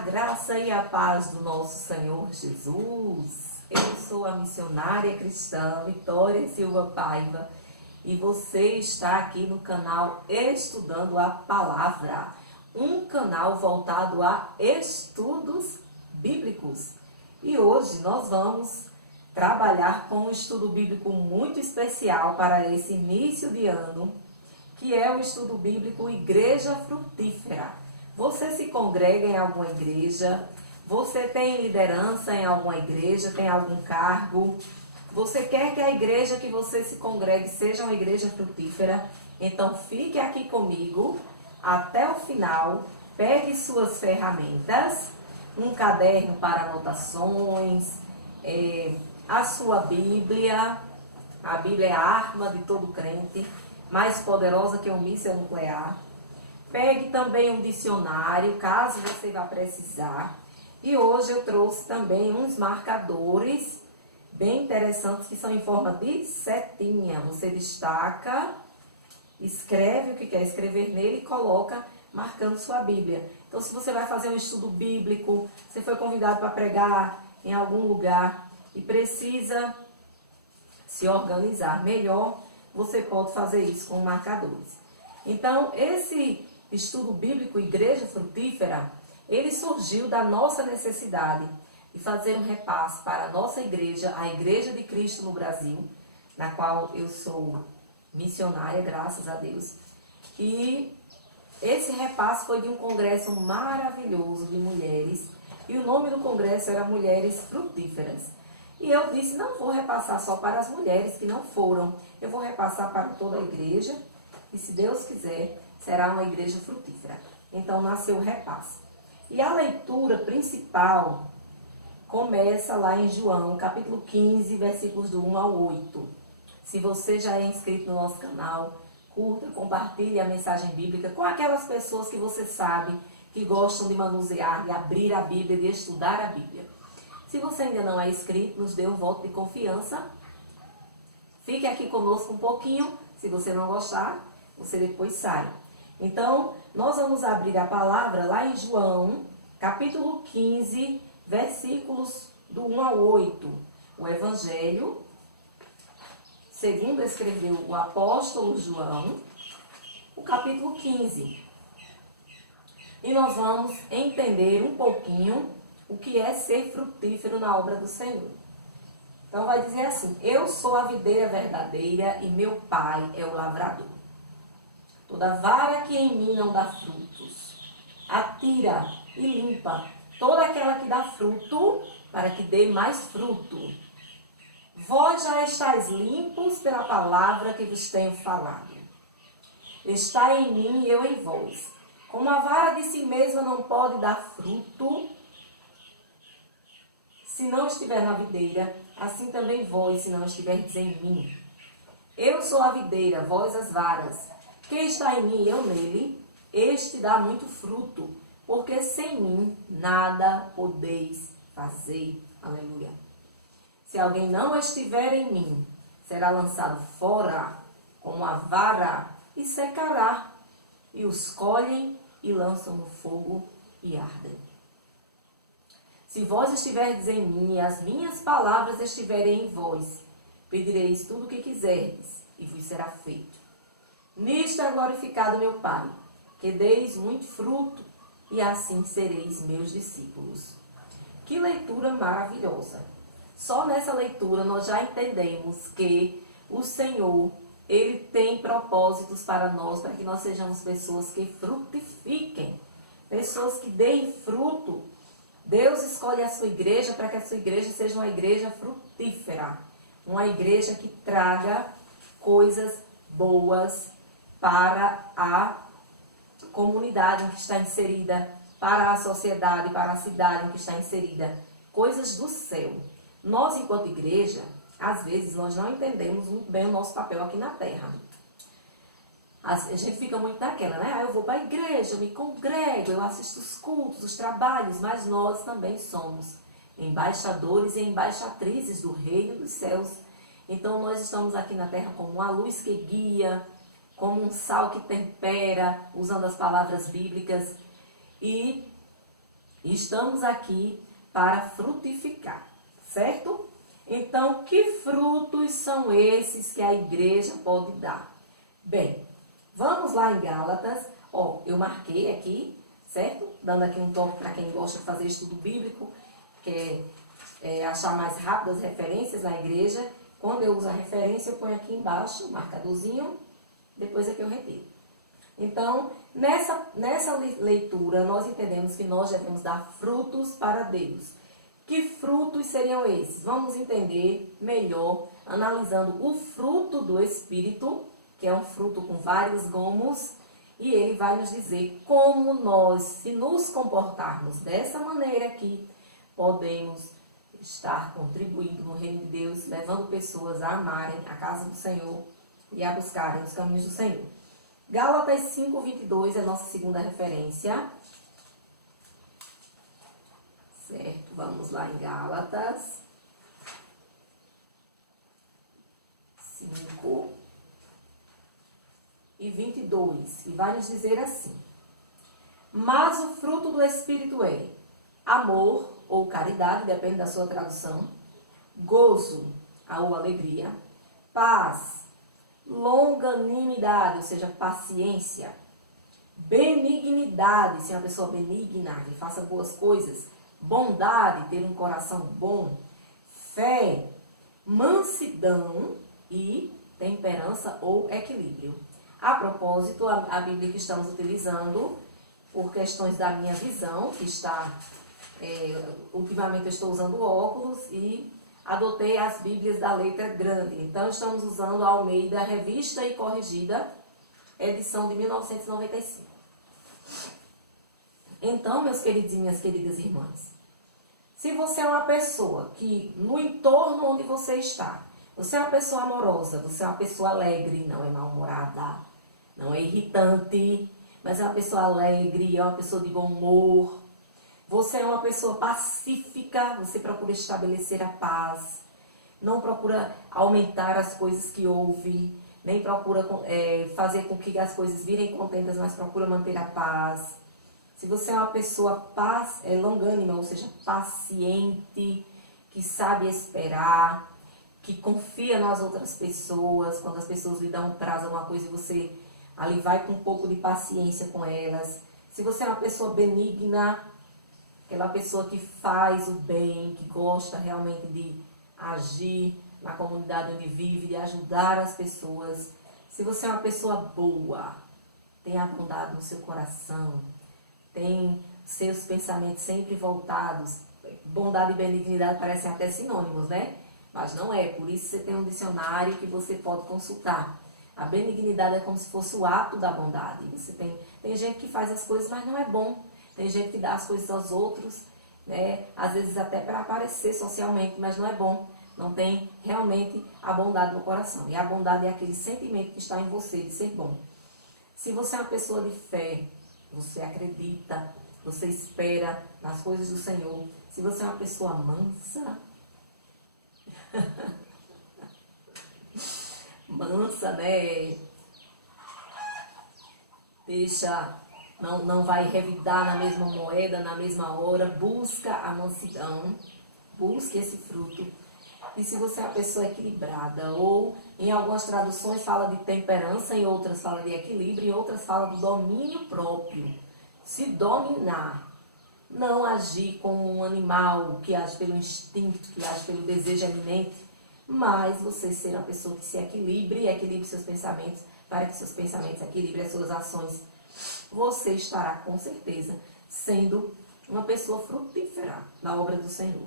graça e a paz do nosso Senhor Jesus. Eu sou a missionária cristã Vitória Silva Paiva e você está aqui no canal Estudando a Palavra, um canal voltado a estudos bíblicos. E hoje nós vamos trabalhar com um estudo bíblico muito especial para esse início de ano, que é o estudo bíblico Igreja Frutífera. Você se congrega em alguma igreja? Você tem liderança em alguma igreja? Tem algum cargo? Você quer que a igreja que você se congregue seja uma igreja frutífera? Então fique aqui comigo até o final. Pegue suas ferramentas, um caderno para anotações, a sua Bíblia. A Bíblia é a arma de todo crente, mais poderosa que um míssil nuclear. Pegue também um dicionário, caso você vá precisar. E hoje eu trouxe também uns marcadores bem interessantes, que são em forma de setinha. Você destaca, escreve o que quer escrever nele e coloca marcando sua Bíblia. Então, se você vai fazer um estudo bíblico, você foi convidado para pregar em algum lugar e precisa se organizar melhor, você pode fazer isso com marcadores. Então, esse estudo bíblico Igreja Frutífera, ele surgiu da nossa necessidade de fazer um repasse para a nossa igreja, a Igreja de Cristo no Brasil, na qual eu sou missionária, graças a Deus. E esse repasse foi de um congresso maravilhoso de mulheres, e o nome do congresso era Mulheres Frutíferas. E eu disse, não vou repassar só para as mulheres que não foram, eu vou repassar para toda a igreja, e se Deus quiser, será uma igreja frutífera. Então nasceu o repasse. E a leitura principal começa lá em João, capítulo 15, versículos do 1 ao 8. Se você já é inscrito no nosso canal, curta, compartilhe a mensagem bíblica com aquelas pessoas que você sabe que gostam de manusear, de abrir a Bíblia, de estudar a Bíblia. Se você ainda não é inscrito, nos dê um voto de confiança. Fique aqui conosco um pouquinho. Se você não gostar, você depois sai. Então, nós vamos abrir a palavra lá em João, capítulo 15, versículos do 1 ao 8. O Evangelho, segundo escreveu o apóstolo João, o capítulo 15. E nós vamos entender um pouquinho o que é ser frutífero na obra do Senhor. Então vai dizer assim: eu sou a videira verdadeira e meu pai é o lavrador. Toda vara que em mim não dá frutos, atira e limpa toda aquela que dá fruto, para que dê mais fruto. Vós já estáis limpos pela palavra que vos tenho falado. Está em mim e eu em vós. Como a vara de si mesma não pode dar fruto, se não estiver na videira, assim também vós, se não estiverdes em mim. Eu sou a videira, vós as varas. Quem está em mim e eu nele, este dá muito fruto, porque sem mim nada podeis fazer. Aleluia. Se alguém não estiver em mim, será lançado fora como a vara e secará, e os colhem e lançam no fogo e ardem. Se vós estiverdes em mim e as minhas palavras estiverem em vós, pedireis tudo o que quiserdes e vos será feito. Nisto é glorificado meu Pai, que deis muito fruto, e assim sereis meus discípulos. Que leitura maravilhosa! Só nessa leitura nós já entendemos que o Senhor, Ele tem propósitos para nós, para que nós sejamos pessoas que frutifiquem, pessoas que deem fruto. Deus escolhe a sua igreja para que a sua igreja seja uma igreja frutífera, uma igreja que traga coisas boas para a comunidade em que está inserida, para a sociedade, para a cidade em que está inserida, coisas do céu. Nós, enquanto igreja, às vezes nós não entendemos muito bem o nosso papel aqui na terra. A gente fica muito naquela, né? Eu vou para a igreja, eu me congrego, eu assisto os cultos, os trabalhos, mas nós também somos embaixadores e embaixatrizes do reino dos céus. Então nós estamos aqui na terra como uma luz que guia, como um sal que tempera, usando as palavras bíblicas. E Estamos aqui para frutificar, certo? Então, que frutos são esses que a igreja pode dar? Bem, vamos lá em Gálatas. Ó, eu marquei aqui, certo? Dando aqui um toque para quem gosta de fazer estudo bíblico, quer achar mais rápido as referências na igreja. Quando eu uso a referência, eu ponho aqui embaixo o marcadorzinho, depois é que eu retiro. Então, nessa leitura, nós entendemos que nós devemos dar frutos para Deus. Que frutos seriam esses? Vamos entender melhor analisando o fruto do Espírito, que é um fruto com vários gomos, e ele vai nos dizer como nós, se nos comportarmos dessa maneira aqui, podemos estar contribuindo no reino de Deus, levando pessoas a amarem a casa do Senhor e a buscarem os caminhos do Senhor. Gálatas 5:22 é a nossa segunda referência. Certo, vamos lá em Gálatas 5:22, e vai nos dizer assim: mas o fruto do Espírito é amor, ou caridade, depende da sua tradução, gozo, ou alegria, paz, longanimidade, ou seja, paciência, benignidade, ser uma pessoa benigna, que faça boas coisas, bondade, ter um coração bom, fé, mansidão e temperança ou equilíbrio. A propósito, a Bíblia que estamos utilizando, por questões da minha visão, que está, ultimamente eu estou usando óculos e adotei as Bíblias da letra grande. Então, estamos usando a Almeida Revista e Corrigida, edição de 1995. Então, meus queridos e minhas queridas irmãs, se você é uma pessoa que, no entorno onde você está, você é uma pessoa amorosa, você é uma pessoa alegre, não é mal-humorada, não é irritante, mas é uma pessoa alegre, é uma pessoa de bom humor, você é uma pessoa pacífica, você procura estabelecer a paz, não procura aumentar as coisas que ouve, nem procura fazer com que as coisas virem contentas, mas procura manter a paz. Se você é uma pessoa longânima, ou seja, paciente, que sabe esperar, que confia nas outras pessoas, quando as pessoas lhe dão um prazo a uma coisa e você ali vai com um pouco de paciência com elas. Se você é uma pessoa benigna, aquela pessoa que faz o bem, que gosta realmente de agir na comunidade onde vive, de ajudar as pessoas. Se você é uma pessoa boa, tem a bondade no seu coração, tem seus pensamentos sempre voltados. Bondade e benignidade parecem até sinônimos, né? Mas não é, por isso você tem um dicionário que você pode consultar. A benignidade é como se fosse o ato da bondade. Você tem gente que faz as coisas, mas não é bom. Tem gente que dá as coisas aos outros, né? Às vezes até para aparecer socialmente, mas não é bom. Não tem realmente a bondade no coração. E a bondade é aquele sentimento que está em você de ser bom. Se você é uma pessoa de fé, você acredita, você espera nas coisas do Senhor. Se você é uma pessoa mansa, mansa, né? Não vai revidar na mesma moeda, na mesma hora. Busca a mansidão, busque esse fruto. E se você é uma pessoa equilibrada, ou em algumas traduções fala de temperança, em outras fala de equilíbrio, em outras fala do domínio próprio. Se dominar, não agir como um animal que age pelo instinto, que age pelo desejo alimente, mas você ser uma pessoa que se equilibre seus pensamentos, para que seus pensamentos equilibrem as suas ações. Você estará com certeza sendo uma pessoa frutífera na obra do Senhor.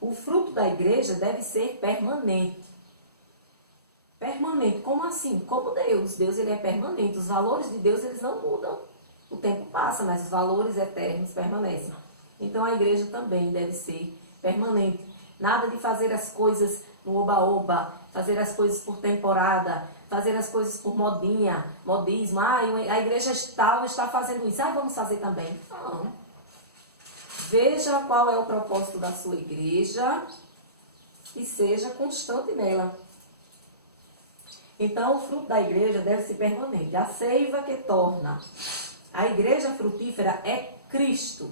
O fruto da igreja deve ser permanente. Permanente, como assim? Como Deus. Deus ele é permanente. Os valores de Deus eles não mudam. O tempo passa, mas os valores eternos permanecem. Então a igreja também deve ser permanente. Nada de fazer as coisas no oba-oba, fazer as coisas por temporada, fazer as coisas por modinha, modismo. A igreja tal está fazendo isso, vamos fazer também. Não. Veja qual é o propósito da sua igreja e seja constante nela. Então, o fruto da igreja deve ser permanente. A seiva que torna a igreja frutífera é Cristo.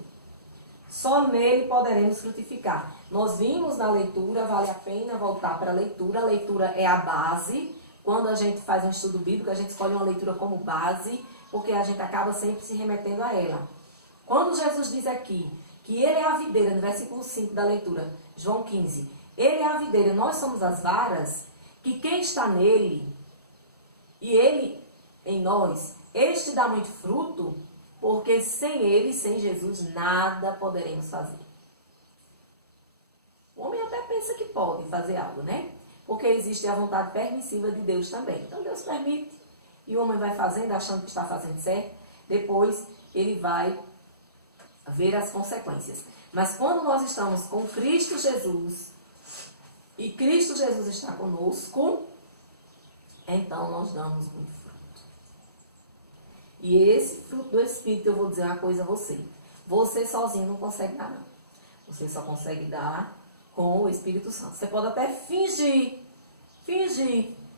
Só nele poderemos frutificar. Nós vimos na leitura, vale a pena voltar para a leitura. A leitura é a base. Quando a gente faz um estudo bíblico, a gente escolhe uma leitura como base, porque a gente acaba sempre se remetendo a ela. Quando Jesus diz aqui que ele é a videira, no versículo 5 da leitura, João 15, ele é a videira, nós somos as varas, que quem está nele e ele em nós, este dá muito fruto, porque sem ele, sem Jesus, nada poderemos fazer. O homem até pensa que pode fazer algo, né? Porque existe a vontade permissiva de Deus também. Então Deus permite e o homem vai fazendo, achando que está fazendo certo. Depois ele vai ver as consequências. Mas quando nós estamos com Cristo Jesus e Cristo Jesus está conosco, então nós damos muito fruto. E esse fruto do Espírito, eu vou dizer uma coisa a você. Você sozinho não consegue dar, não. Você só consegue dar com o Espírito Santo. Você pode até fingir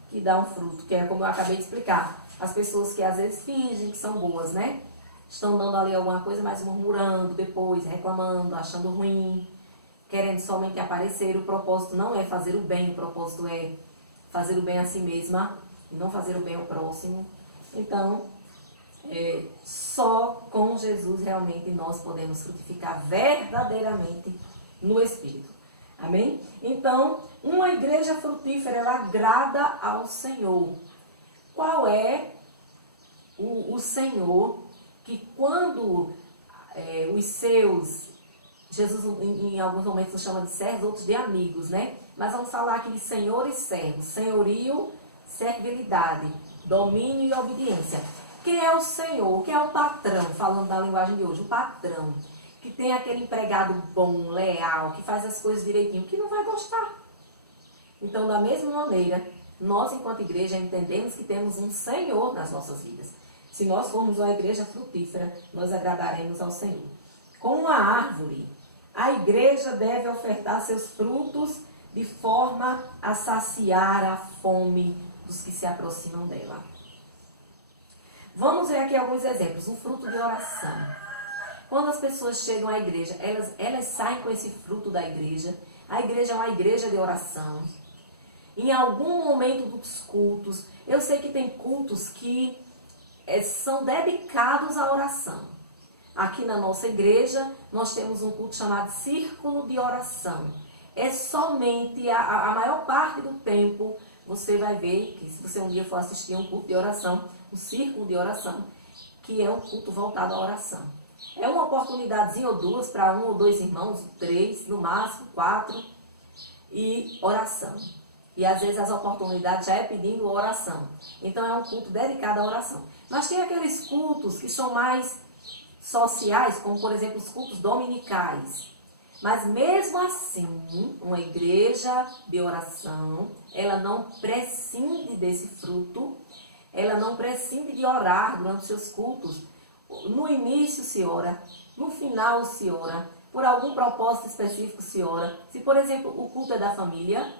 que dá um fruto, que é como eu acabei de explicar. As pessoas que às vezes fingem que são boas, né? Estão dando ali alguma coisa, mas murmurando depois, reclamando, achando ruim, querendo somente aparecer. O propósito não é fazer o bem, o propósito é fazer o bem a si mesma e não fazer o bem ao próximo. Então, só com Jesus realmente nós podemos frutificar verdadeiramente no Espírito. Amém? Então, uma igreja frutífera, ela agrada ao Senhor. Qual é o Senhor que quando os seus, Jesus em alguns momentos nos chama de servos, outros de amigos, né? Mas vamos falar aqui de senhor e servo. Senhorio, servilidade, domínio e obediência. Quem é o Senhor? Quem é o patrão? Falando da linguagem de hoje, o patrão. Que tem aquele empregado bom, leal, que faz as coisas direitinho, que não vai gostar. Então, da mesma maneira, nós, enquanto igreja, entendemos que temos um Senhor nas nossas vidas. Se nós formos uma igreja frutífera, nós agradaremos ao Senhor. Como uma árvore, a igreja deve ofertar seus frutos de forma a saciar a fome dos que se aproximam dela. Vamos ver aqui alguns exemplos. O fruto de oração. Quando as pessoas chegam à igreja, elas saem com esse fruto da igreja. A igreja é uma igreja de oração. Em algum momento dos cultos, eu sei que tem cultos que são dedicados à oração. Aqui na nossa igreja, nós temos um culto chamado Círculo de Oração. É somente a maior parte do tempo, você vai ver que se você um dia for assistir um culto de oração, um círculo de oração, que é um culto voltado à oração. É uma oportunidadezinha ou duas para 1 ou 2 irmãos, 3, no máximo 4, e oração. E às vezes as oportunidades já é pedindo oração. Então é um culto dedicado à oração. Mas tem aqueles cultos que são mais sociais, como por exemplo os cultos dominicais. Mas mesmo assim, uma igreja de oração, ela não prescinde desse fruto, ela não prescinde de orar durante seus cultos. No início se ora, no final se ora, por algum propósito específico se ora. Se, por exemplo, o culto é da família,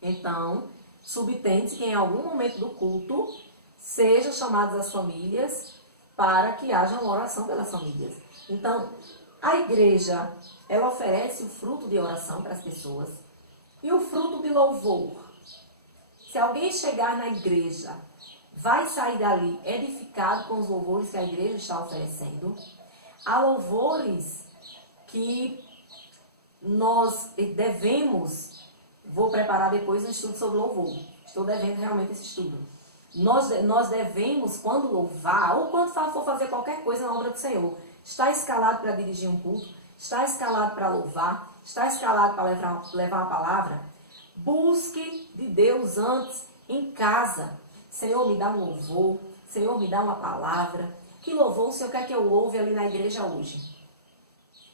então subtende-se que em algum momento do culto sejam chamadas as famílias para que haja uma oração pelas famílias. Então, a igreja, ela oferece o fruto de oração para as pessoas e o fruto de louvor. Se alguém chegar na igreja, vai sair dali edificado com os louvores que a igreja está oferecendo. Há louvores que nós devemos, vou preparar depois um estudo sobre louvor. Estou devendo realmente esse estudo. Nós devemos, quando louvar, ou quando for fazer qualquer coisa na obra do Senhor, está escalado para dirigir um culto, está escalado para louvar, está escalado para levar uma palavra, busque de Deus antes em casa. Senhor, me dá um louvor. Senhor, me dá uma palavra. Que louvor o Senhor quer que eu louve ali na igreja hoje?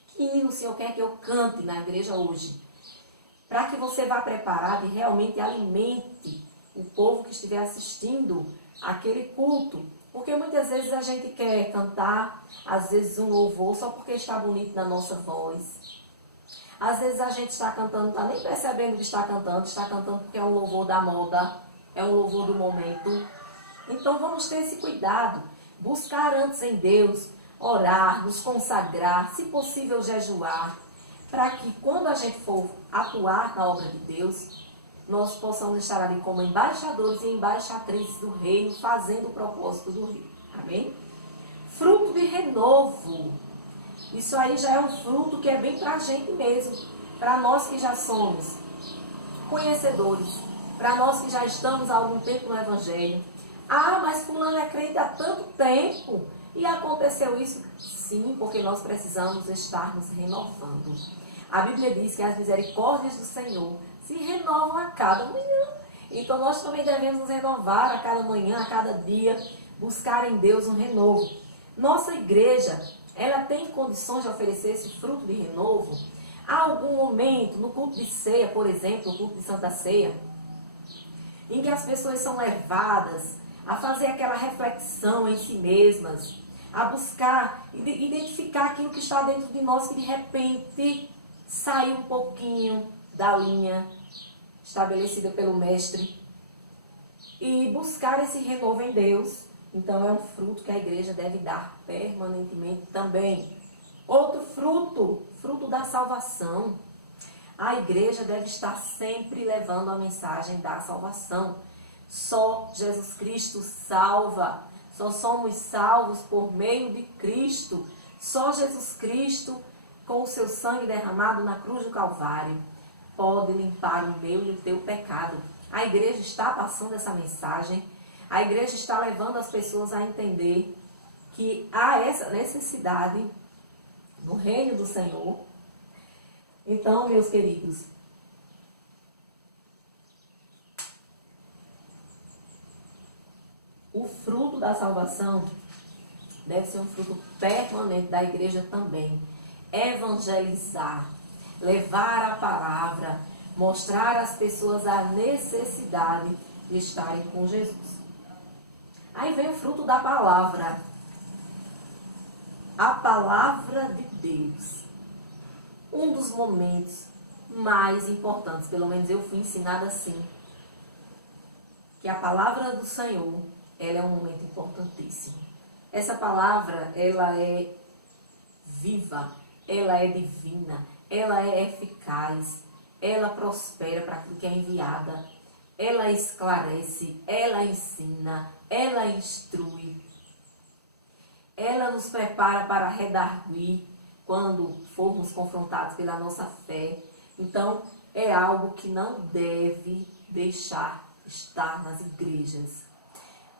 Que hino o Senhor quer que eu cante na igreja hoje? Para que você vá preparado e realmente alimente o povo que estiver assistindo aquele culto. Porque muitas vezes a gente quer cantar, às vezes um louvor só porque está bonito na nossa voz. Às vezes a gente está cantando, não está nem percebendo que está cantando porque é um louvor da moda. É um louvor do momento. Então vamos ter esse cuidado. Buscar antes em Deus orar, nos consagrar, se possível jejuar, para que quando a gente for atuar na obra de Deus, nós possamos estar ali como embaixadores e embaixatrizes do reino, fazendo o propósito do reino. Amém? Fruto de renovo. Isso aí já é um fruto que é bem para a gente mesmo, para nós que já somos conhecedores, para nós que já estamos há algum tempo no Evangelho. Ah, mas fulano é crente há tanto tempo e aconteceu isso. Sim, porque nós precisamos estar nos renovando. A Bíblia diz que as misericórdias do Senhor se renovam a cada manhã. Então nós também devemos nos renovar a cada manhã, a cada dia, buscar em Deus um renovo. Nossa igreja, ela tem condições de oferecer esse fruto de renovo? Há algum momento, no culto de ceia, por exemplo, no culto de Santa Ceia, em que as pessoas são levadas a fazer aquela reflexão em si mesmas, a buscar, identificar aquilo que está dentro de nós, que de repente saiu um pouquinho da linha estabelecida pelo Mestre, e buscar esse renovo em Deus. Então é um fruto que a igreja deve dar permanentemente também. Outro fruto, fruto da salvação. A igreja deve estar sempre levando a mensagem da salvação. Só Jesus Cristo salva. Só somos salvos por meio de Cristo. Só Jesus Cristo, com o seu sangue derramado na cruz do Calvário, pode limpar o meu e o teu pecado. A igreja está passando essa mensagem. A igreja está levando as pessoas a entender que há essa necessidade no reino do Senhor. Então, meus queridos, o fruto da salvação deve ser um fruto permanente da igreja também. Evangelizar, levar a palavra, mostrar às pessoas a necessidade de estarem com Jesus. Aí vem o fruto da palavra. A palavra de Deus. Um dos momentos mais importantes, pelo menos eu fui ensinada assim, que a palavra do Senhor, ela é um momento importantíssimo. Essa palavra, ela é viva, ela é divina, ela é eficaz, ela prospera para aquilo que é enviada, ela esclarece, ela ensina, ela instrui, ela nos prepara para redarguir quando formos confrontados pela nossa fé. Então, é algo que não deve deixar estar nas igrejas.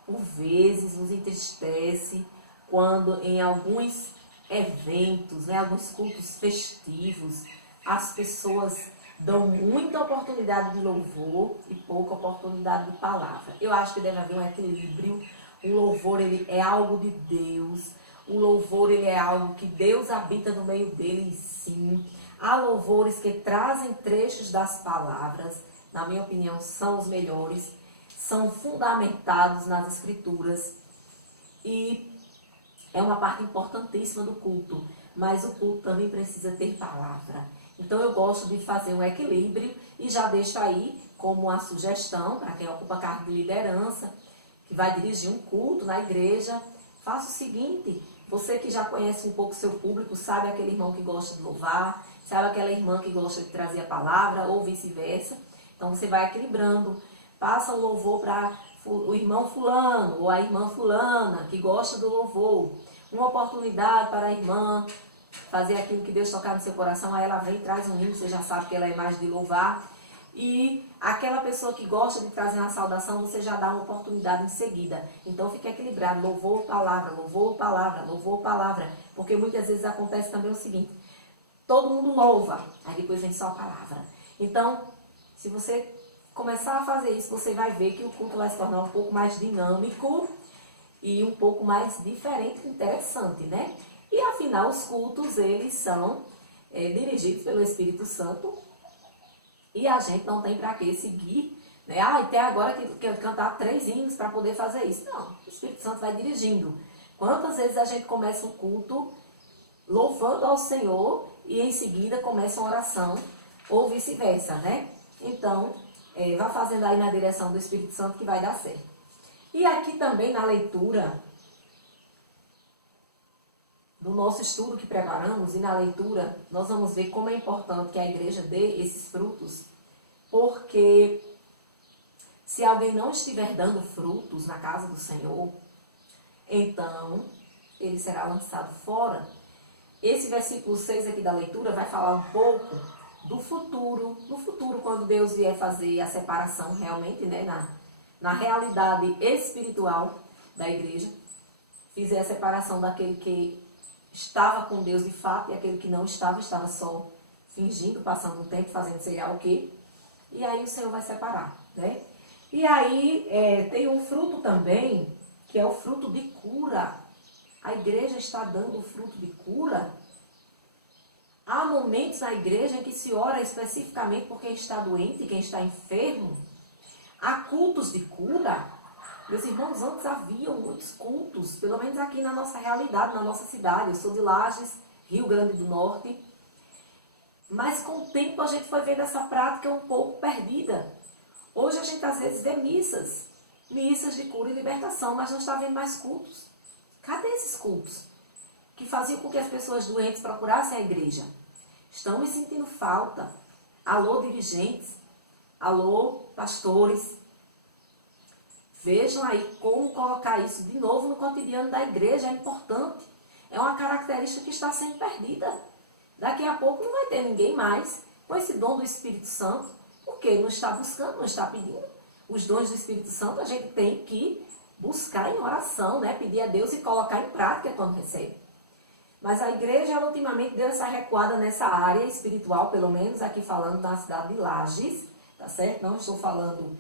Por vezes nos entristece quando em alguns eventos, alguns cultos festivos, as pessoas dão muita oportunidade de louvor e pouca oportunidade de palavra. Eu acho que deve haver um equilíbrio. O louvor, ele é algo de Deus. O louvor, ele é algo que Deus habita no meio dele, sim. Há louvores que trazem trechos das palavras, na minha opinião, são os melhores, são fundamentados nas Escrituras e é uma parte importantíssima do culto, mas o culto também precisa ter palavra. Então eu gosto de fazer um equilíbrio e já deixo aí como uma sugestão para quem ocupa cargo de liderança, que vai dirigir um culto na igreja. Faça o seguinte: você que já conhece um pouco o seu público, sabe aquele irmão que gosta de louvar, sabe aquela irmã que gosta de trazer a palavra, ou vice-versa. Então você vai equilibrando. Passa o louvor para o irmão fulano, ou a irmã fulana, que gosta do louvor. Uma oportunidade para a irmã fazer aquilo que Deus tocar no seu coração, aí ela vem e traz um hino, você já sabe que ela é mais de louvar. E aquela pessoa que gosta de trazer uma saudação, você já dá uma oportunidade em seguida. Então fica equilibrado, louvor, palavra, louvor, palavra, louvor, palavra. Porque muitas vezes acontece também o seguinte: todo mundo louva, aí depois vem só a palavra. Então, se você começar a fazer isso, você vai ver que o culto vai se tornar um pouco mais dinâmico e um pouco mais diferente, interessante, né? E afinal, os cultos, eles são dirigidos pelo Espírito Santo e a gente não tem para que seguir, né? Até agora que cantar 3 hinos para poder fazer isso. Não, o Espírito Santo vai dirigindo. Quantas vezes a gente começa um culto louvando ao Senhor e em seguida começa uma oração, ou vice-versa, né? Então, vá fazendo aí na direção do Espírito Santo que vai dar certo. E aqui também na leitura, no nosso estudo que preparamos e na leitura, nós vamos ver como é importante que a igreja dê esses frutos, porque se alguém não estiver dando frutos na casa do Senhor, então ele será lançado fora. Esse versículo 6 aqui da leitura vai falar um pouco do futuro. No futuro, quando Deus vier fazer a separação realmente, né, na realidade espiritual da igreja, fizer a separação daquele que estava com Deus de fato e aquele que não estava só fingindo, passando um tempo, fazendo sei lá o quê. E aí o Senhor vai separar, né? E aí tem um fruto também, que é o fruto de cura. A igreja está dando o fruto de cura. Há momentos na igreja em que se ora especificamente por quem está doente, quem está enfermo. Há cultos de cura. Meus irmãos, antes haviam muitos cultos, pelo menos aqui na nossa realidade, na nossa cidade. Eu sou de Lages, Rio Grande do Norte. Mas com o tempo a gente foi vendo essa prática um pouco perdida. Hoje a gente às vezes vê missas de cura e libertação, mas não está vendo mais cultos. Cadê esses cultos que faziam com que as pessoas doentes procurassem a igreja? Estamos sentindo falta. Alô, dirigentes. Alô, pastores. Vejam aí como colocar isso de novo no cotidiano da igreja. É importante. É uma característica que está sendo perdida. Daqui a pouco não vai ter ninguém mais com esse dom do Espírito Santo, porque não está buscando, não está pedindo. Os dons do Espírito Santo a gente tem que buscar em oração, né? Pedir a Deus e colocar em prática quando recebe. Mas a igreja, ela, ultimamente, deu essa recuada nessa área espiritual, pelo menos aqui falando na cidade de Lages, tá certo? Não estou falando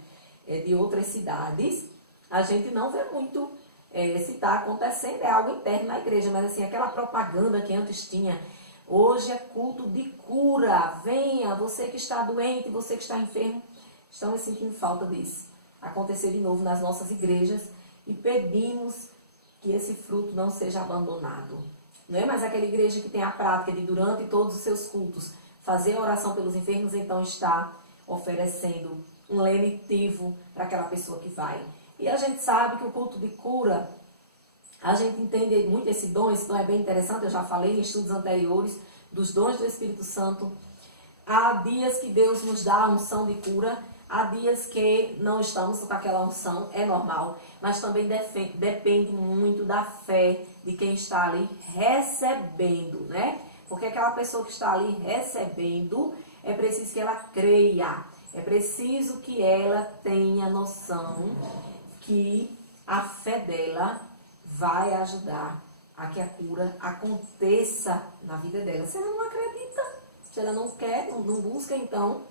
de outras cidades. A gente não vê muito se está acontecendo, é algo interno na igreja, mas assim, aquela propaganda que antes tinha, hoje é culto de cura, venha, você que está doente, você que está enfermo, estamos sentindo falta disso. Acontecer de novo nas nossas igrejas e pedimos que esse fruto não seja abandonado. Não é mais aquela igreja que tem a prática de, durante todos os seus cultos, fazer a oração pelos enfermos, então está oferecendo um lenitivo para aquela pessoa que vai. E a gente sabe que o culto de cura, a gente entende muito esse dom é bem interessante, eu já falei em estudos anteriores dos dons do Espírito Santo. Há dias que Deus nos dá a unção de cura, há dias que não estamos com aquela unção, é normal, mas também depende muito da fé de quem está ali recebendo, né? Porque aquela pessoa que está ali recebendo, é preciso que ela creia, é preciso que ela tenha noção que a fé dela vai ajudar a que a cura aconteça na vida dela. Se ela não acredita, se ela não quer, não busca, então,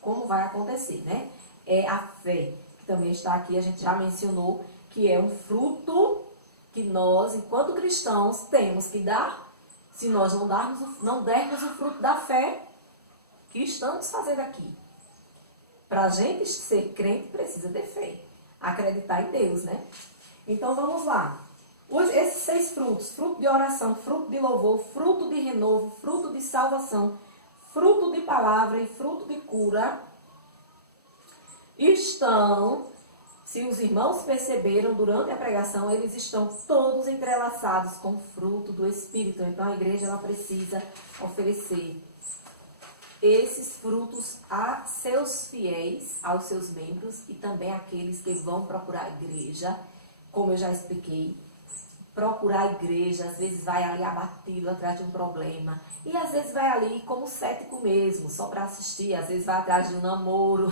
como vai acontecer, né? É a fé, que também está aqui, a gente já mencionou, que é um fruto que nós, enquanto cristãos, temos que dar. Se nós não dermos o fruto da fé que estamos fazendo aqui. Para a gente ser crente, precisa ter fé. Acreditar em Deus, né? Então, vamos lá. Esses 6 frutos, fruto de oração, fruto de louvor, fruto de renovo, fruto de salvação, fruto de palavra e fruto de cura, estão, se os irmãos perceberam durante a pregação, eles estão todos entrelaçados com o fruto do Espírito. Então, a igreja ela precisa oferecer esses frutos a seus fiéis, aos seus membros e também àqueles que vão procurar a igreja. Como eu já expliquei, procurar a igreja, às vezes vai ali abatido atrás de um problema. E às vezes vai ali como cético mesmo, só para assistir. Às vezes vai atrás de um namoro.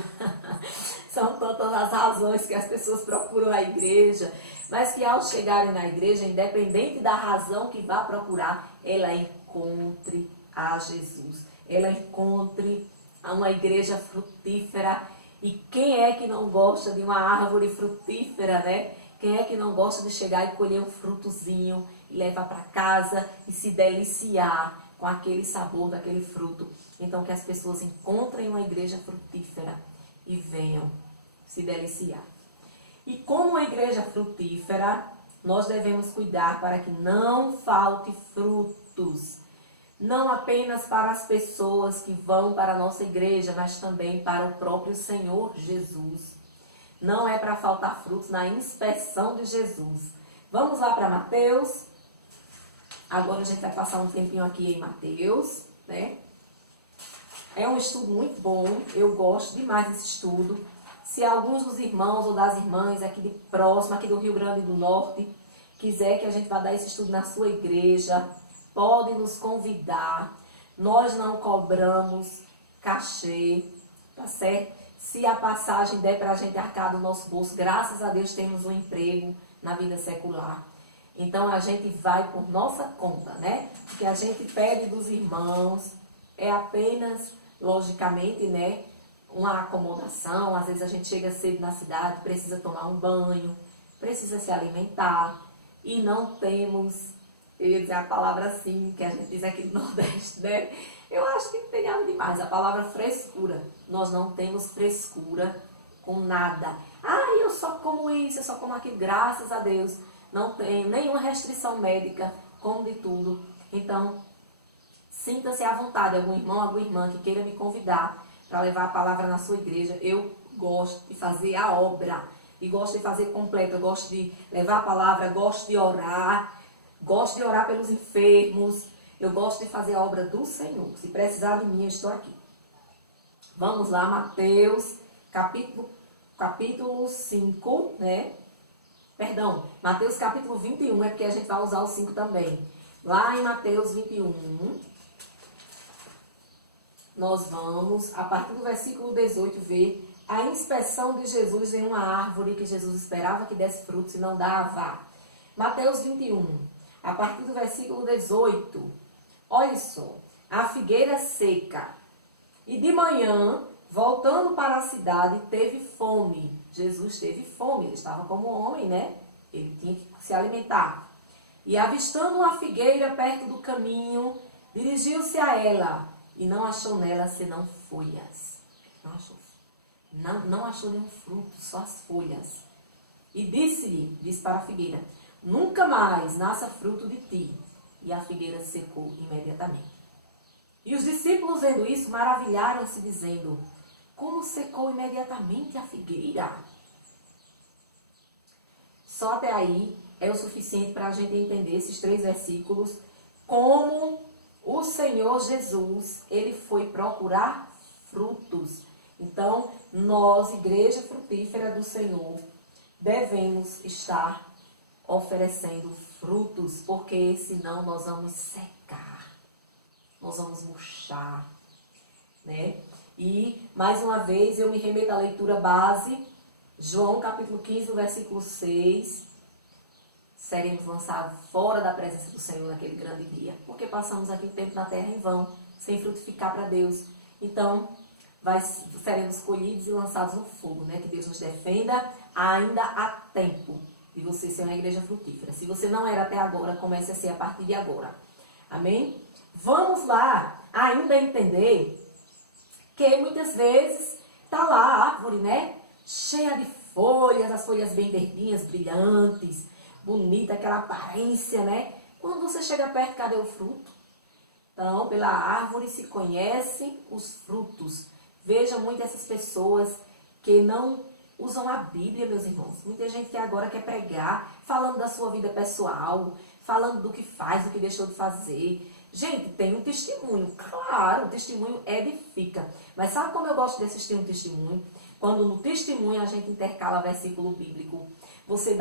São tantas as razões que as pessoas procuram a igreja. Mas que ao chegarem na igreja, independente da razão que vá procurar, ela encontre a Jesus. Ela encontre uma igreja frutífera. E quem é que não gosta de uma árvore frutífera, né? Quem é que não gosta de chegar e colher um frutozinho e levar para casa e se deliciar com aquele sabor daquele fruto? Então, que as pessoas encontrem uma igreja frutífera e venham se deliciar. E como uma igreja frutífera, nós devemos cuidar para que não falte frutos. Não apenas para as pessoas que vão para a nossa igreja, mas também para o próprio Senhor Jesus. Não é para faltar frutos na inspeção de Jesus. Vamos lá para Mateus. Agora a gente vai passar um tempinho aqui em Mateus, né? É um estudo muito bom, eu gosto demais desse estudo. Se alguns dos irmãos ou das irmãs aqui de próximo, aqui do Rio Grande do Norte, quiser que a gente vá dar esse estudo na sua igreja, pode nos convidar. Nós não cobramos cachê, tá certo? Se a passagem der para a gente arcar do nosso bolso, graças a Deus temos um emprego na vida secular. Então a gente vai por nossa conta, né? O que a gente pede dos irmãos é apenas, logicamente, né, uma acomodação. Às vezes a gente chega cedo na cidade, precisa tomar um banho, precisa se alimentar e não temos, eu ia dizer a palavra assim, que a gente diz aqui no Nordeste, né? Eu acho que não tem nada demais, a palavra frescura. Nós não temos frescura com nada. Ah, eu só como isso, eu só como aquilo, graças a Deus. Não tenho nenhuma restrição médica, como de tudo. Então, sinta-se à vontade, algum irmão, alguma irmã que queira me convidar para levar a palavra na sua igreja. Eu gosto de fazer a obra e gosto de fazer completo. Eu gosto de levar a palavra, gosto de orar pelos enfermos. Eu gosto de fazer a obra do Senhor. Se precisar de mim, eu estou aqui. Vamos lá, Mateus, capítulo 5, né? Perdão, Mateus capítulo 21, é porque a gente vai usar o 5 também. Lá em Mateus 21, nós vamos, a partir do versículo 18, ver a inspeção de Jesus em uma árvore que Jesus esperava que desse frutos e não dava. Mateus 21, a partir do versículo 18, olha só, a figueira seca. E de manhã, voltando para a cidade, teve fome. Jesus teve fome, ele estava como homem, né? Ele tinha que se alimentar. E avistando uma figueira perto do caminho, dirigiu-se a ela e não achou nela senão folhas. Não achou nenhum fruto, só as folhas. E disse para a figueira, nunca mais nasça fruto de ti. E a figueira secou imediatamente. E os discípulos, vendo isso, maravilharam-se, dizendo, como secou imediatamente a figueira? Só até aí é o suficiente para a gente entender esses 3 versículos, como o Senhor Jesus, ele foi procurar frutos. Então, nós, Igreja Frutífera do Senhor, devemos estar oferecendo frutos, porque senão nós vamos secar, nós vamos murchar, né? E, mais uma vez, eu me remeto à leitura base, João capítulo 15, versículo 6. Seremos lançados fora da presença do Senhor naquele grande dia, porque passamos aqui o tempo na terra em vão, sem frutificar para Deus. Então, seremos colhidos e lançados no fogo, né? Que Deus nos defenda, ainda há tempo de você ser uma igreja frutífera. Se você não era até agora, comece a ser a partir de agora. Amém? Vamos lá, ainda entender que muitas vezes está lá a árvore, né? Cheia de folhas, as folhas bem verdinhas, brilhantes, bonita, aquela aparência, né? Quando você chega perto, cadê o fruto? Então, pela árvore se conhecem os frutos. Veja muito essas pessoas que não usam a Bíblia, meus irmãos. Muita gente que agora quer pregar, falando da sua vida pessoal, falando do que faz, do que deixou de fazer. Gente, tem um testemunho. Claro, o testemunho edifica. Mas sabe como eu gosto de assistir um testemunho? Quando no testemunho a gente intercala versículo bíblico. Você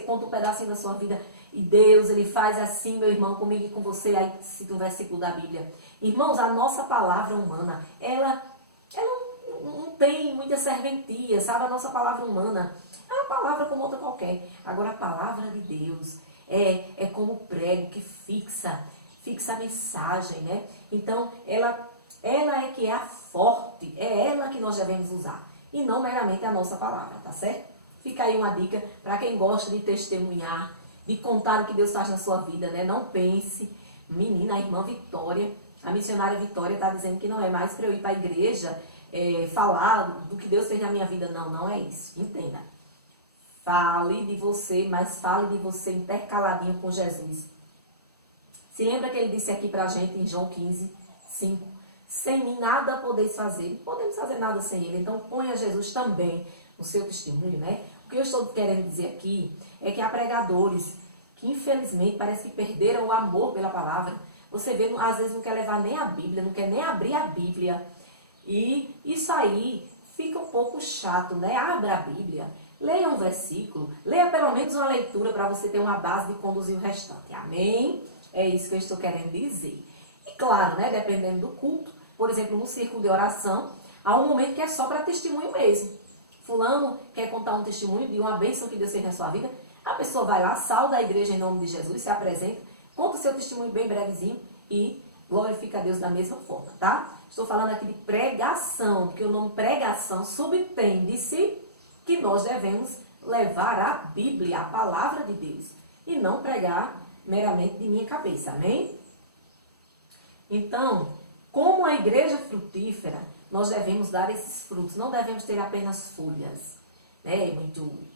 conta um pedacinho da sua vida e Deus, ele faz assim, meu irmão, comigo e com você. Aí cita um versículo da Bíblia. Irmãos, a nossa palavra humana, ela não tem muita serventia, sabe? A nossa palavra humana é uma palavra como outra qualquer. Agora, a palavra de Deus é como prego que fixa a mensagem, né? Então, ela é que é a forte, é ela que nós devemos usar, e não meramente a nossa palavra, tá certo? Fica aí uma dica para quem gosta de testemunhar, de contar o que Deus faz na sua vida, né? Não pense, menina, a irmã Vitória, a missionária Vitória está dizendo que não é mais para eu ir para a igreja falar do que Deus fez na minha vida. Não, não é isso. Entenda. Fale de você, mas fale de você intercaladinho com Jesus. Se lembra que ele disse aqui pra gente em João 15, 5, sem mim nada podeis fazer, não podemos fazer nada sem ele. Então ponha Jesus também no seu testemunho, né? O que eu estou querendo dizer aqui é que há pregadores que infelizmente parece que perderam o amor pela palavra. Você vê, às vezes não quer levar nem a Bíblia, não quer nem abrir a Bíblia. E isso aí fica um pouco chato, né? Abra a Bíblia, leia um versículo, leia pelo menos uma leitura para você ter uma base de conduzir o restante. Amém? É isso que eu estou querendo dizer. E claro, né? Dependendo do culto, por exemplo, no círculo de oração, há um momento que é só para testemunho mesmo. Fulano quer contar um testemunho de uma bênção que Deus fez na sua vida. A pessoa vai lá, sauda a igreja em nome de Jesus, se apresenta, conta o seu testemunho bem brevezinho e glorifica a Deus da mesma forma, tá? Estou falando aqui de pregação, porque o nome pregação subtende-se que nós devemos levar a Bíblia, a palavra de Deus, e não pregar meramente de minha cabeça, amém? Então, como a igreja frutífera, nós devemos dar esses frutos, não devemos ter apenas folhas, né? Muito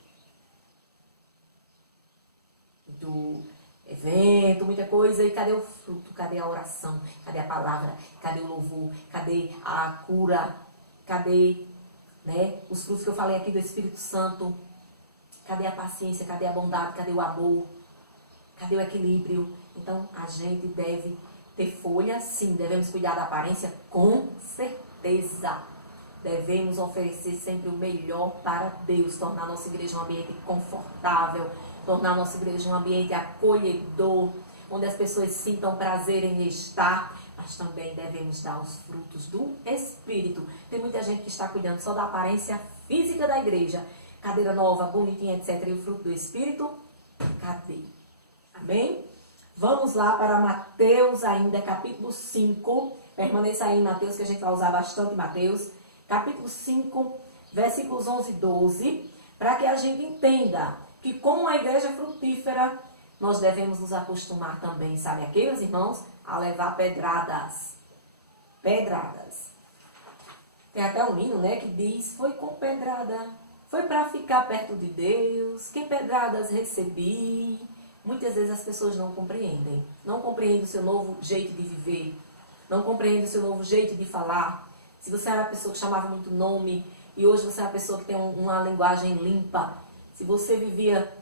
evento, muita coisa, e cadê o fruto? Cadê a oração? Cadê a palavra? Cadê o louvor? Cadê a cura? Cadê, né, os frutos que eu falei aqui do Espírito Santo? Cadê a paciência? Cadê a bondade? Cadê o amor? Cadê o equilíbrio? Então, a gente deve ter folha, sim, devemos cuidar da aparência, com certeza. Devemos oferecer sempre o melhor para Deus, tornar a nossa igreja um ambiente confortável, tornar a nossa igreja um ambiente acolhedor, onde as pessoas sintam prazer em estar, mas também devemos dar os frutos do Espírito. Tem muita gente que está cuidando só da aparência física da igreja, cadeira nova, bonitinha, etc. E o fruto do Espírito, cadê? Amém? Vamos lá para Mateus ainda, capítulo 5. Permaneça aí em Mateus, que a gente vai usar bastante Mateus. Capítulo 5, versículos 11 e 12, para que a gente entenda que como a igreja frutífera, nós devemos nos acostumar também, sabe aqui, meus irmãos? A levar pedradas. Pedradas. Tem até um hino, né, que diz, foi com pedrada, foi para ficar perto de Deus, que pedradas recebi. Muitas vezes as pessoas não compreendem. Não compreendem o seu novo jeito de viver. Não compreendem o seu novo jeito de falar. Se você era uma pessoa que chamava muito nome, e hoje você é uma pessoa que tem uma linguagem limpa. Se você vivia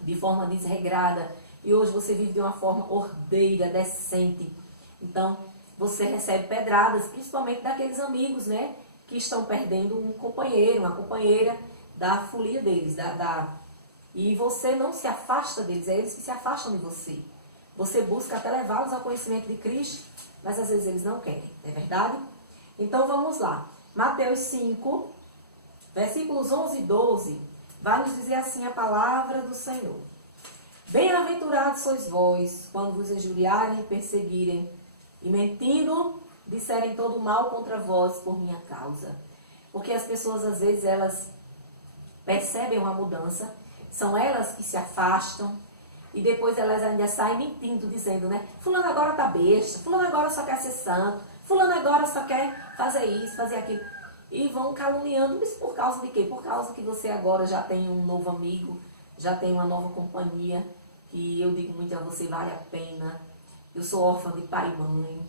de forma desregrada, e hoje você vive de uma forma ordeira, decente. Então, você recebe pedradas, principalmente daqueles amigos, né, que estão perdendo um companheiro, uma companheira da folia deles, e você não se afasta deles, é eles que se afastam de você. Você busca até levá-los ao conhecimento de Cristo, mas às vezes eles não querem, não é verdade? Então vamos lá. Mateus 5, versículos 11 e 12, vai nos dizer assim a palavra do Senhor. Bem-aventurados sois vós, quando vos injuriarem e perseguirem, e mentindo, disserem todo mal contra vós por minha causa. Porque as pessoas, às vezes, elas percebem uma mudança, são elas que se afastam, e depois elas ainda saem mentindo, dizendo, né? Fulano agora tá besta, fulano agora só quer ser santo, fulano agora só quer fazer isso, fazer aquilo. E vão caluniando, mas por causa de quê? Por causa que você agora já tem um novo amigo, já tem uma nova companhia, que eu digo muito a você, vale a pena. Eu sou órfã de pai e mãe,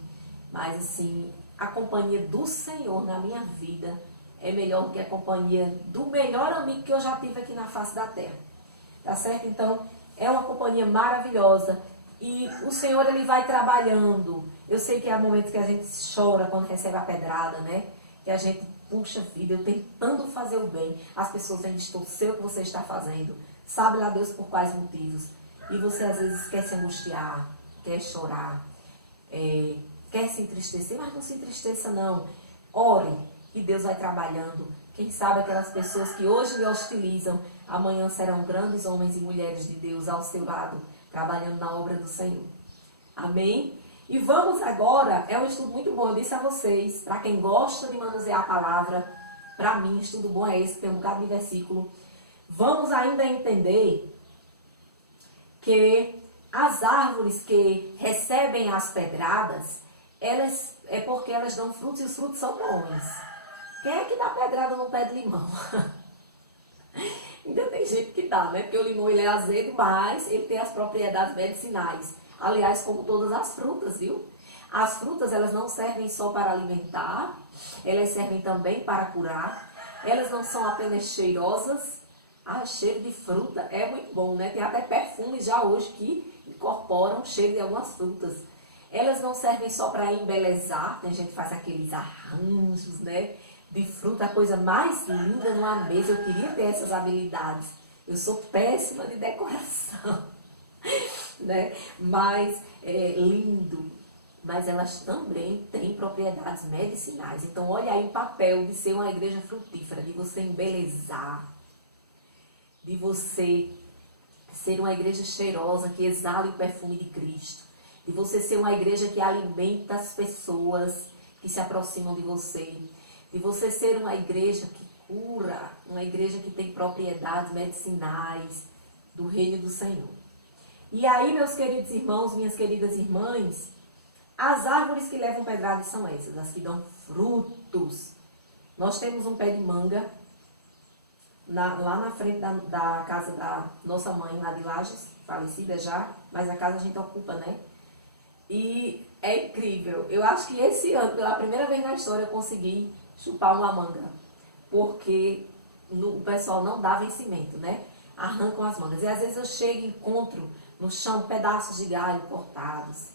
mas assim, a companhia do Senhor na minha vida é melhor do que a companhia do melhor amigo que eu já tive aqui na face da terra. Tá certo? Então, é uma companhia maravilhosa. E o Senhor, Ele vai trabalhando. Eu sei que há momentos que a gente chora quando recebe a pedrada, né? Que a gente, puxa vida, eu tentando fazer o bem. As pessoas vêm distorcer o que você está fazendo. Sabe lá Deus por quais motivos. E você às vezes quer se angustiar, quer chorar, quer se entristecer, mas não se entristeça não. Ore, que Deus vai trabalhando. Quem sabe aquelas pessoas que hoje lhe hostilizam, amanhã serão grandes homens e mulheres de Deus ao seu lado, trabalhando na obra do Senhor. Amém? E vamos agora, é um estudo muito bom, eu disse a vocês, para quem gosta de manusear a palavra, para mim, estudo bom é esse, tem um bocado de versículo. Vamos ainda entender que as árvores que recebem as pedradas, elas é porque elas dão frutos e os frutos são bons. Quem é que dá pedrada no pé de limão? Ainda tem gente que dá, né? Porque o limão ele é azedo, mas ele tem as propriedades medicinais. Aliás, como todas as frutas, viu? As frutas, elas não servem só para alimentar, elas servem também para curar. Elas não são apenas cheirosas, Ah, cheiro de fruta é muito bom, né? Tem até perfumes já hoje que incorporam o cheiro de algumas frutas. Elas não servem só para embelezar, tem gente que faz aqueles arranjos, né? De fruta, a coisa mais linda numa mesa. Eu queria ter essas habilidades. Eu sou péssima de decoração, né? Mas é lindo. Mas elas também têm propriedades medicinais. Então, olha aí o papel de ser uma igreja frutífera, de você embelezar, de você ser uma igreja cheirosa, que exala o perfume de Cristo, de você ser uma igreja que alimenta as pessoas que se aproximam de você, de você ser uma igreja que cura, uma igreja que tem propriedades medicinais do reino do Senhor. E aí, meus queridos irmãos, minhas queridas irmãs, as árvores que levam pedrada são essas, as que dão frutos. Nós temos um pé de manga lá na frente da casa da nossa mãe, lá de Lages, falecida já, mas a casa a gente ocupa, né? E é incrível. Eu acho que esse ano, pela primeira vez na história, eu consegui chupar uma manga, porque o pessoal não dá vencimento, né? Arrancam as mangas. E às vezes eu chego e encontro no chão pedaços de galho cortados,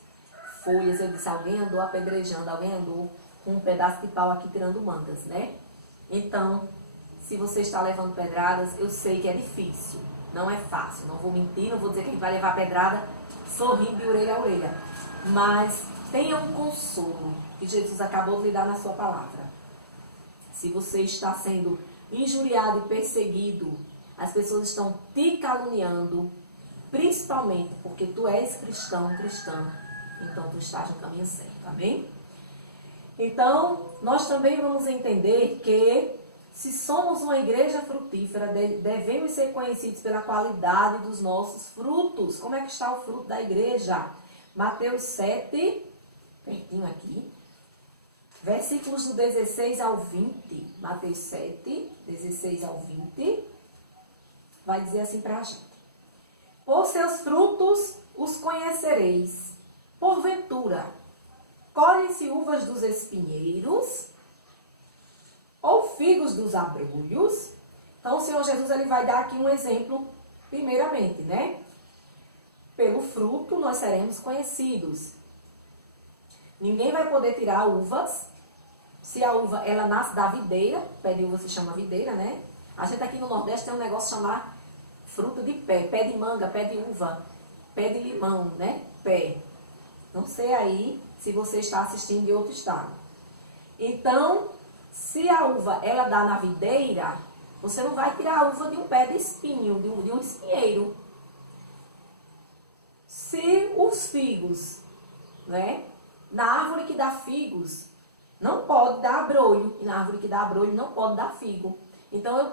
folhas. Eu disse, alguém andou apedrejando, alguém andou com um pedaço de pau aqui tirando mangas, né? Então, se você está levando pedradas, eu sei que é difícil, não é fácil. Não vou mentir, não vou dizer que a gente vai levar pedrada sorrindo de orelha a orelha. Mas tenha um consolo que Jesus acabou de lhe dar na sua palavra. Se você está sendo injuriado e perseguido, as pessoas estão te caluniando, principalmente porque tu és cristão, cristã, então tu estás no caminho certo, amém? Então, nós também vamos entender que se somos uma igreja frutífera, devemos ser conhecidos pela qualidade dos nossos frutos. Como é que está o fruto da igreja? Mateus 7, pertinho aqui, versículos do 16 ao 20. Mateus 7, 16 ao 20, vai dizer assim para a gente. Por seus frutos os conhecereis. Porventura, colhem-se uvas dos espinheiros ou figos dos abrolhos? Então, o Senhor Jesus ele vai dar aqui um exemplo, primeiramente, né? Pelo fruto nós seremos conhecidos. Ninguém vai poder tirar uvas. Se a uva ela nasce da videira, pé de uva se chama videira, né? A gente aqui no Nordeste tem um negócio chamar fruto de pé de manga, pé de uva, pé de limão, né? Pé. Não sei aí se você está assistindo de outro estado. Então, se a uva ela dá na videira, você não vai tirar a uva de um pé de espinho, de um espinheiro. Se os figos, né? Na árvore que dá figos, não pode dar abrolho. E na árvore que dá abrolho, não pode dar figo. Então,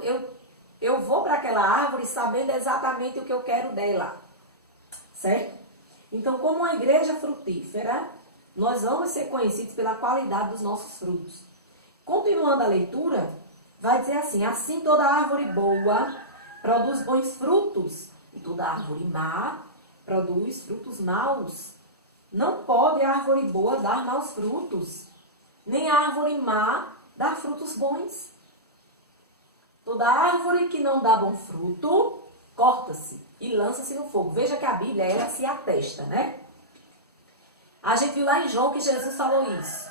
eu vou para aquela árvore sabendo exatamente o que eu quero dela. Certo? Então, como uma igreja frutífera, nós vamos ser conhecidos pela qualidade dos nossos frutos. Continuando a leitura, vai dizer assim, assim toda árvore boa produz bons frutos, e toda árvore má produz frutos maus. Não pode a árvore boa dar maus frutos, nem a árvore má dar frutos bons. Toda árvore que não dá bom fruto, corta-se e lança-se no fogo. Veja que a Bíblia, ela se atesta, né? A gente viu lá em João que Jesus falou isso.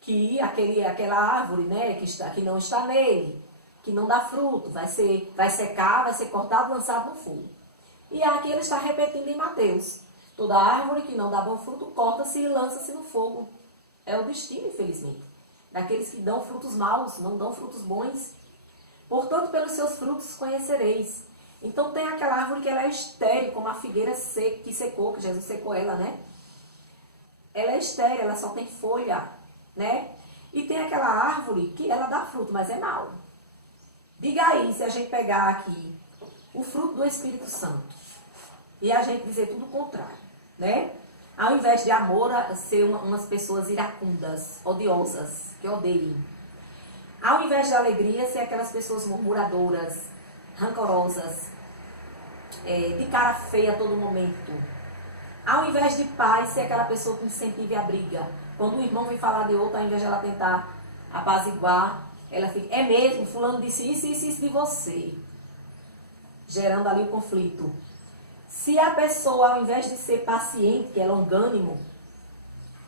Que aquela árvore, né, que não está nele, que não dá fruto, vai secar, vai ser cortado, lançado no fogo. E aqui ele está repetindo em Mateus. Toda árvore que não dá bom fruto, corta-se e lança-se no fogo. É o destino, infelizmente, daqueles que dão frutos maus, não dão frutos bons. Portanto, pelos seus frutos conhecereis. Então tem aquela árvore que ela é estéril, como a figueira que secou, que Jesus secou ela, né? Ela é estéril, ela só tem folha, né? E tem aquela árvore que ela dá fruto, mas é mau. Diga aí, se a gente pegar aqui o fruto do Espírito Santo e a gente dizer tudo o contrário, né? Ao invés de amor, ser umas pessoas iracundas, odiosas, que odeiam. Ao invés de alegria, ser aquelas pessoas murmuradoras, rancorosas, de cara feia a todo momento. Ao invés de paz, ser aquela pessoa que incentive a briga. Quando o irmão vem falar de outro, ao invés de ela tentar apaziguar, ela fica, é mesmo, fulano disse isso, isso, isso de você. gerando ali o conflito. Se a pessoa, ao invés de ser paciente, que é longânimo,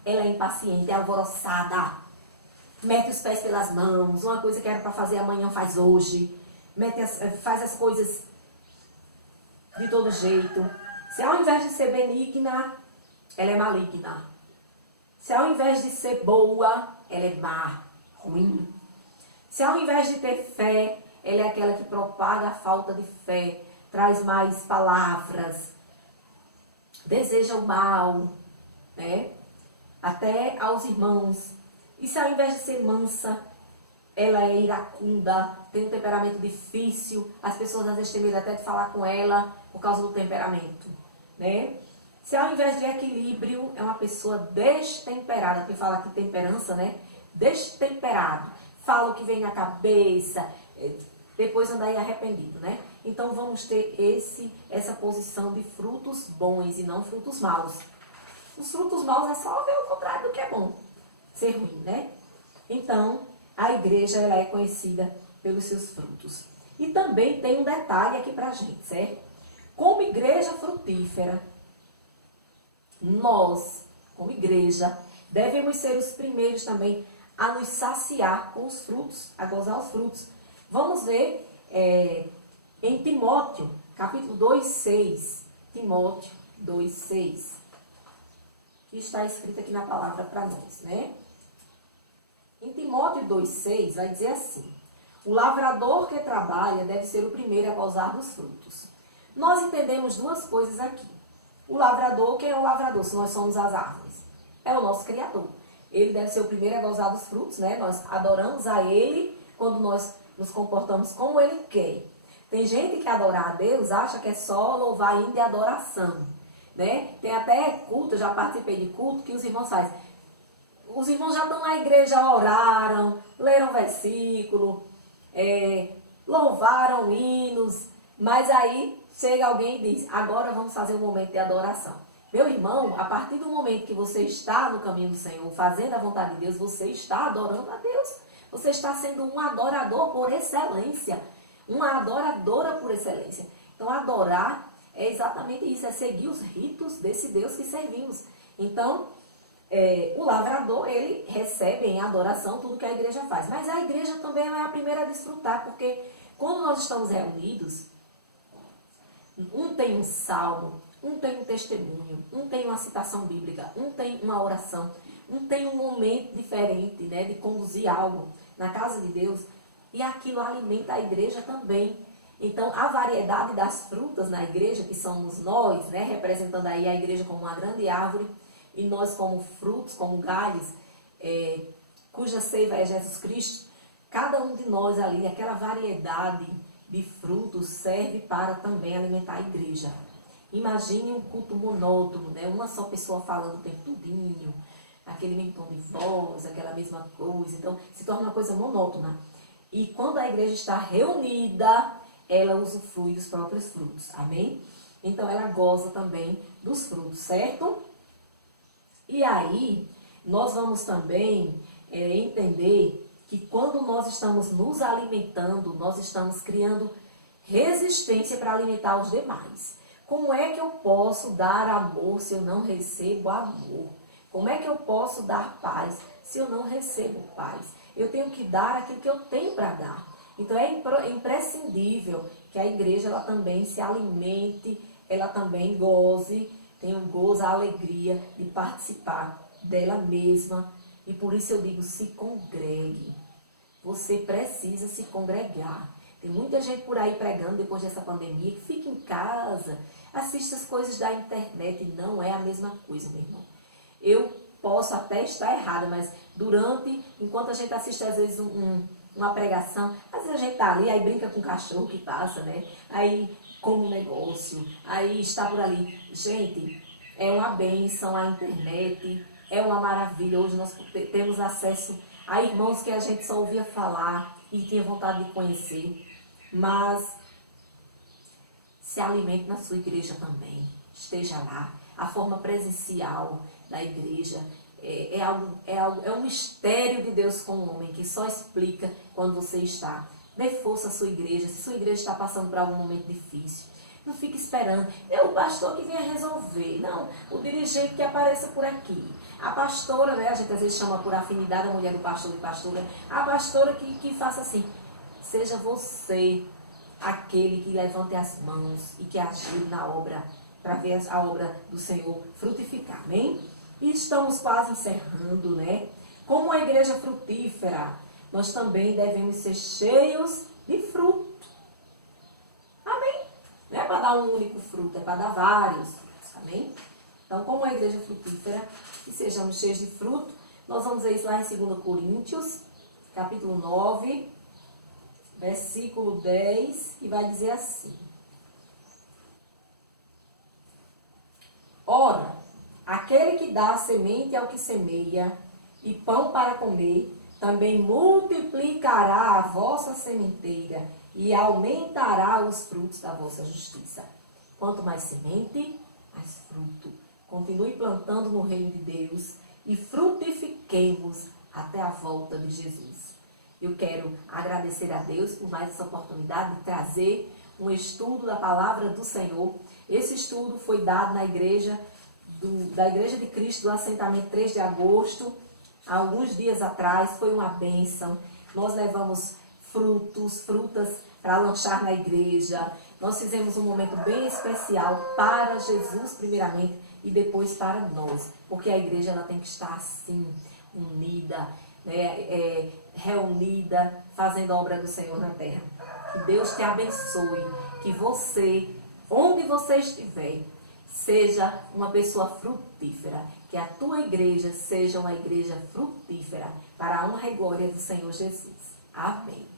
ela é impaciente, é alvoroçada, mete os pés pelas mãos, uma coisa que era para fazer amanhã faz hoje, faz as coisas de todo jeito. Se ao invés de ser benigna, ela é maligna. Se ao invés de ser boa, ela é má, ruim. Se ao invés de ter fé, ela é aquela que propaga a falta de fé, traz mais palavras, deseja o mal, né? Até aos irmãos. E se ao invés de ser mansa, ela é iracunda, tem um temperamento difícil, as pessoas às vezes têm medo até de falar com ela por causa do temperamento, né? Se ao invés de equilíbrio, é uma pessoa destemperada, porque fala aqui temperança, né? Destemperado, fala o que vem na cabeça, depois anda aí arrependido, né? Então vamos ter essa posição de frutos bons e não frutos maus. Os frutos maus é só ver o contrário do que é bom, ser ruim, né? Então, a igreja ela é conhecida pelos seus frutos. E também tem um detalhe aqui pra gente, certo? Como igreja frutífera, nós, como igreja, devemos ser os primeiros também a nos saciar com os frutos, a gozar os frutos. Vamos ver em Timóteo, capítulo 2:6. Timóteo 2:6. Que está escrito aqui na palavra para nós, né? Em Timóteo 2:6 vai dizer assim: o lavrador que trabalha deve ser o primeiro a gozar dos frutos. Nós entendemos duas coisas aqui. O lavrador, quem é o lavrador? Se nós somos as árvores, é o nosso Criador. Ele deve ser o primeiro a gozar dos frutos, né? Nós adoramos a Ele quando nós nos comportamos como Ele quer. Tem gente que adorar a Deus acha que é só louvar ainda de adoração, né? Tem até culto, eu já participei de culto que os irmãos fazem. Os irmãos já estão na igreja, oraram, leram versículo, louvaram hinos, mas aí chega alguém e diz, agora vamos fazer um momento de adoração. Meu irmão, a partir do momento que você está no caminho do Senhor, fazendo a vontade de Deus, você está adorando a Deus. Você está sendo um adorador por excelência, uma adoradora por excelência. Então, adorar é exatamente isso, é seguir os ritos desse Deus que servimos. Então, o lavrador, ele recebe em adoração tudo que a igreja faz. Mas a igreja também é a primeira a desfrutar, porque quando nós estamos reunidos, um tem um salmo, um tem um testemunho, um tem uma citação bíblica, um tem uma oração, um tem um momento diferente, né, de conduzir algo na casa de Deus, e aquilo alimenta a igreja também. Então, a variedade das frutas na igreja, que somos nós, né, representando aí a igreja como uma grande árvore, e nós como frutos, como galhos, cuja seiva é Jesus Cristo, cada um de nós ali, aquela variedade de frutos serve para também alimentar a igreja. Imagine um culto monótono, né? Uma só pessoa falando o tempo todinho, aquele mesmo tom de voz, aquela mesma coisa. Então, se torna uma coisa monótona. E quando a igreja está reunida, ela usufrui dos próprios frutos. Amém? Então, ela goza também dos frutos, certo? E aí, nós vamos também entender que quando nós estamos nos alimentando, nós estamos criando resistência para alimentar os demais. Como é que eu posso dar amor se eu não recebo amor? Como é que eu posso dar paz se eu não recebo paz? Eu tenho que dar aquilo que eu tenho para dar. Então é imprescindível que a igreja ela também se alimente, ela também goze, tenha o gozo, a alegria de participar dela mesma. E por isso eu digo, se congregue. Você precisa se congregar. Tem muita gente por aí pregando depois dessa pandemia que fica em casa, assiste as coisas da internet. Não é a mesma coisa, meu irmão. Eu posso até estar errada, mas enquanto a gente assiste às vezes uma pregação, às vezes a gente tá ali, aí brinca com o cachorro que passa, né? Aí come um negócio, aí está por ali. Gente, é uma bênção a internet, é uma maravilha. Hoje nós temos acesso a irmãos que a gente só ouvia falar e tinha vontade de conhecer. Mas se alimente na sua igreja também. Esteja lá. A forma presencial da igreja é um mistério de Deus com o homem que só explica quando você está Dê força à sua igreja. Se sua igreja está passando por algum momento difícil, não fique esperando. É o pastor que venha resolver. Não, o dirigente que apareça por aqui. A pastora, né? A gente às vezes chama por afinidade a mulher do pastor e pastora. A pastora que faça assim. Seja você aquele que levante as mãos e que ajude na obra, para ver a obra do Senhor frutificar. Amém? E estamos quase encerrando, né? Como uma igreja frutífera, nós também devemos ser cheios de fruto. Amém? Não é para dar um único fruto, é para dar vários frutos. Amém? Então, como uma igreja frutífera, que sejamos cheios de fruto, nós vamos ver isso lá em 2 Coríntios, capítulo 9, versículo 10, que vai dizer assim. Ora, aquele que dá semente ao que semeia e pão para comer, também multiplicará a vossa sementeira e aumentará os frutos da vossa justiça. Quanto mais semente, mais fruto. Continue plantando no reino de Deus e frutifiquemos até a volta de Jesus. Eu quero agradecer a Deus por mais essa oportunidade de trazer um estudo da palavra do Senhor. Esse estudo foi dado na igreja, da Igreja de Cristo do assentamento 3 de agosto, há alguns dias atrás. Foi uma bênção. Nós levamos frutas para lanchar na igreja. Nós fizemos um momento bem especial para Jesus primeiramente e depois para nós, porque a igreja ela tem que estar assim, unida, né, reunida, fazendo a obra do Senhor na terra. Que Deus te abençoe, que você, onde você estiver, seja uma pessoa frutífera, que a tua igreja seja uma igreja frutífera, para a honra e glória do Senhor Jesus. Amém.